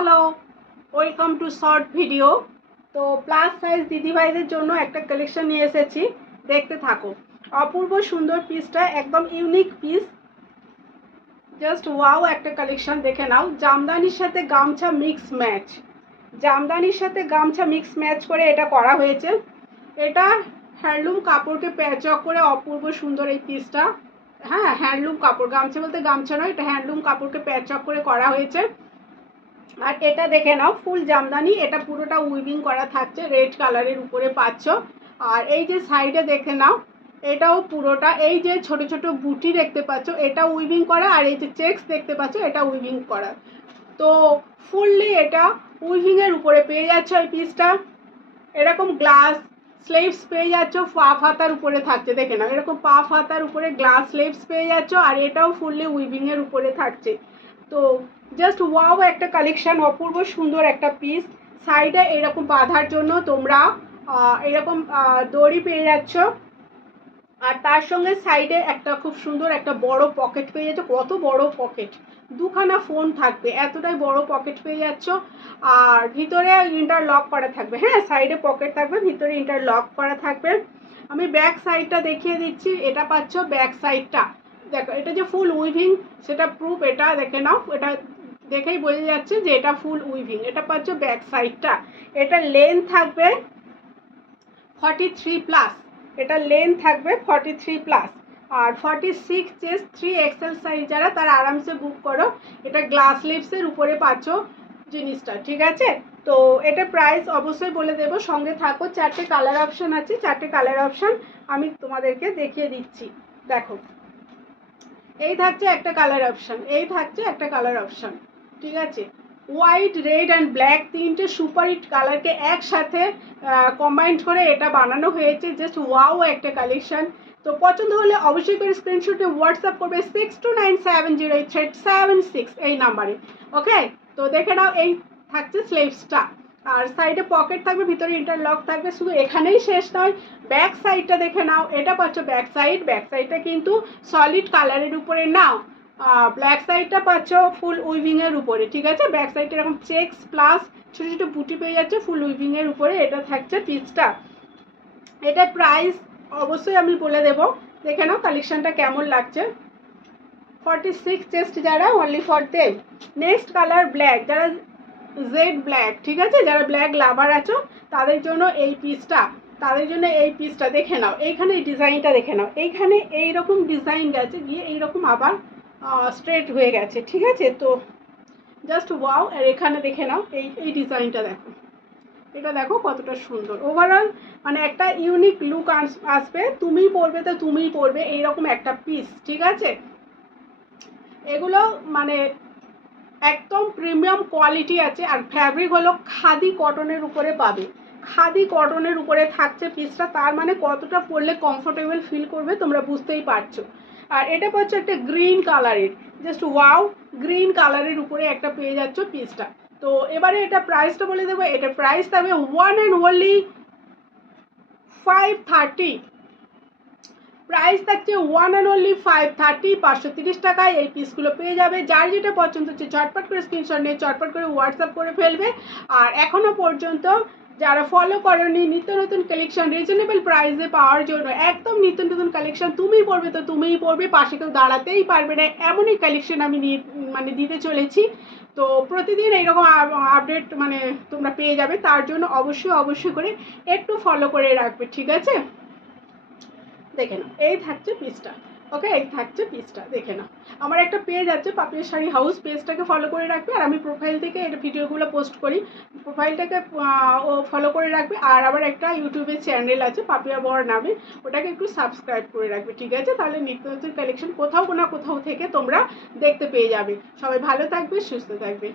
Hello, welcome to short video. তো plus size দিদিভাইদের জন্য একটা কালেকশন নিয়ে এসেছি, দেখতে থাকো। অপূর্ব সুন্দর পিসটা, একদম ইউনিক পিস, জাস্ট ওয়াও একটা কালেকশন। দেখে নাও, জামদানির সাথে গামছা মিক্স ম্যাচ, জামদানির সাথে গামছা মিক্স ম্যাচ করে এটা করা হয়েছে। এটা হ্যান্ডলুম কাপড়কে প্যাচক করে অপূর্ব সুন্দর এই পিসটা। হ্যাঁ, হ্যান্ডলুম কাপড়, গামছা বলতে গামছা নয়, এটা হ্যান্ডলুম কাপড়কে প্যাচক করে করা হয়েছে। আর এটা দেখে নাও, ফুল জামদানি, এটা পুরোটা উইভিং করা থাকছে, রেড কালারের উপরে পাচ্ছ। আর এই যে সাইডে দেখে নাও, এটাও পুরোটা, এই যে ছোট ছোট বুটি দেখতে পাচ্ছ, এটা উইভিং করা। আর এই যে চেকস দেখতে পাচ্ছ, এটা উইভিং করা। তো ফুললি এটা উইভিংয়ের উপরে পেয়ে যাচ্ছ এই পিসটা। এরকম গ্লাস স্লিভস পেয়ে যাচ্ছ, পা ফাতার উপরে থাকছে, দেখে নাও, এরকম পা ফাতার উপরে গ্লাস স্লিভস পেয়ে যাচ্ছ। আর এটাও ফুললি উইভিংয়ের উপরে থাকছে। তো জাস্ট ওয়াও একটা কালেকশন, অপূর্ব সুন্দর একটা পিস। সাইডে এরকম বাঁধার জন্য তোমরা এরকম দড়ি পেয়ে যাচ্ছ। আর তার সঙ্গে সাইডে একটা খুব সুন্দর একটা বড় পকেট পেয়ে যাচ্ছ। কত বড় পকেট, দুখানা ফোন থাকবে, এতটাই বড় পকেট পেয়ে যাচ্ছ। আর ভিতরে ইন্টারলক করা থাকবে, হ্যাঁ, সাইডে পকেট থাকবে, ভিতরে ইন্টারলক করা থাকবে। আমি ব্যাক সাইডটা দেখিয়ে দিচ্ছি। এটা পাচ্ছ ব্যাক সাইডটা, দেখো, এটা যে ফুল উইভিং সেটা প্রুফ। এটা দেখে নাও, এটা দেখেই বোঝা যাচ্ছে যে এটা ফুল উইভিং। এটা পাচ্ছ ব্যাক সাইডটা। এটা লেন্থ থাকবে 43+, এটা লেন্থ থাকবে 43+। আর 46 চেস্ট 3XL সাইজ যারা, তারা আরামসে বুক করো। এটা গ্লাস লিপসের উপরে পাচ্ছ জিনিসটা, ঠিক আছে। তো এটা প্রাইস অবশ্যই বলে দেবো, সঙ্গে থাকো। 4টে কালার অপশান আছে, 4টে কালার অপশান আমি তোমাদেরকে দেখিয়ে দিচ্ছি। দেখো, এই থাকছে একটা কালার অপশান, এই থাকছে একটা কালার অপশান, ঠিক আছে। হোয়াইট, রেড অ্যান্ড ব্ল্যাক, তিনটে সুপার হিট কালারকে একসাথে কম্বাইন্ড করে এটা বানানো হয়েছে। জাস্ট ওয়াও একটা কালেকশন। তো পছন্দ হলে অবশ্যই করে স্ক্রিনশটে হোয়াটসঅ্যাপ করবে 62970876 এই নাম্বারে, ওকে। তো দেখে নাও, এই থাকছে স্লিভসটা। আর সাইডে পকেট থাকবে, ভিতরে ইন্টারলক থাকবে। শুধু এখানেই শেষ নয়, ব্যাক সাইডটা দেখে নাও। এটা পাচ্ছ ব্যাক সাইড, ব্যাক সাইডটা কিন্তু সলিড কালারের উপরে নাও। ব্ল্যাক সাইডটা পাচ্ছ ফুল উইভিংয়ের উপরে, ঠিক আছে। ব্যাক সাইডটা এরকম চেকস প্লাস ছোটো ছোটো বুটি পেয়ে যাচ্ছে ফুল উইভিংয়ের উপরে। এটা থাকছে পিসটা। এটার প্রাইস অবশ্যই আমি বলে দেবো, দেখে নাও কালেকশনটা কেমন লাগছে। 46 চেস্ট যারা, only for them. Next colour black, যারা জেড ব্ল্যাক, ঠিক আছে, যারা ব্ল্যাক লাভার আছো তাদের জন্য এই পিসটা, তাদের জন্য এই পিসটা। দেখে নাও, এইখানে এই ডিজাইনটা দেখে নাও, এইখানে এইরকম ডিজাইন গেছে গিয়ে এইরকম আবার স্ট্রেট হয়ে গেছে, ঠিক আছে। তো জাস্ট ওয়াও। আর এখানে দেখে নাও, এই ডিজাইনটা দেখো, এটা দেখো কতটা সুন্দর। ওভারঅল মানে একটা ইউনিক লুক আসবে, তুমিই পরবে তো তুমিই পরবে এইরকম একটা পিস, ঠিক আছে। এগুলো মানে একদম প্রিমিয়াম কোয়ালিটি আছে। আর ফ্যাব্রিক হলো খাদি কটনের উপরে পাবে, খাদি কটনের উপরে থাকছে পিসটা। তার মানে কতটা পরলে কমফোর্টেবল ফিল করবে তোমরা বুঝতেই পারছো। আর এটা পাচ্ছ একটা গ্রিন কালারের, জাস্ট ওয়াও, গ্রিন কালারের উপরে একটা পেয়ে যাচ্ছ পিসটা। তো এবারে এটা প্রাইসটা বলে দেবো। এটা প্রাইস থাকবে 1 and only 530। প্রাইস থাকছে 1 and only 530, 530 টাকায় এই পিসগুলো পেয়ে যাবে। যার যেটা পছন্দ হচ্ছে চটপট করে স্ক্রিনশট নিয়ে চটপট করে হোয়াটসঅ্যাপ করে ফেলবে। আর এখনও পর্যন্ত যারা ফলো করেনি নিত্য নতুন কালেকশন রিজনেবল প্রাইসে পাওয়ার জন্য, একদম নিত্য নতুন কালেকশন তুমিই পড়বে তো তুমিই পড়বে, পাশে কেউ দাঁড়াতেই পারবে না, এমনই কালেকশন আমি দিতে চলেছি। তো প্রতিদিন এইরকম আপডেট তোমরা পেয়ে যাবে। তার জন্য অবশ্যই করে একটু ফলো করে রাখবে, ঠিক আছে। দেখে নাও, এই থাকছে পিসটা, ওকে, এই থাকছে পিসটা, দেখে নাও। আমার একটা পেজ আছে পাপিয়া শাড়ি হাউস, পেজটাকে ফলো করে রাখবে। আর আমি প্রোফাইল থেকে এটা ভিডিওগুলো পোস্ট করি, প্রোফাইলটাকে ও ফলো করে রাখবে। আর আবার একটা ইউটিউবে চ্যানেল আছে পাপিয়া বর নামে, ওটাকে একটু সাবস্ক্রাইব করে রাখবে, ঠিক আছে। তাহলে নিত্য নতুন কালেকশন কোথাও না কোথাও থেকে তোমরা দেখতে পেয়ে যাবে। সবাই ভালো থাকবে, সুস্থ থাকবে।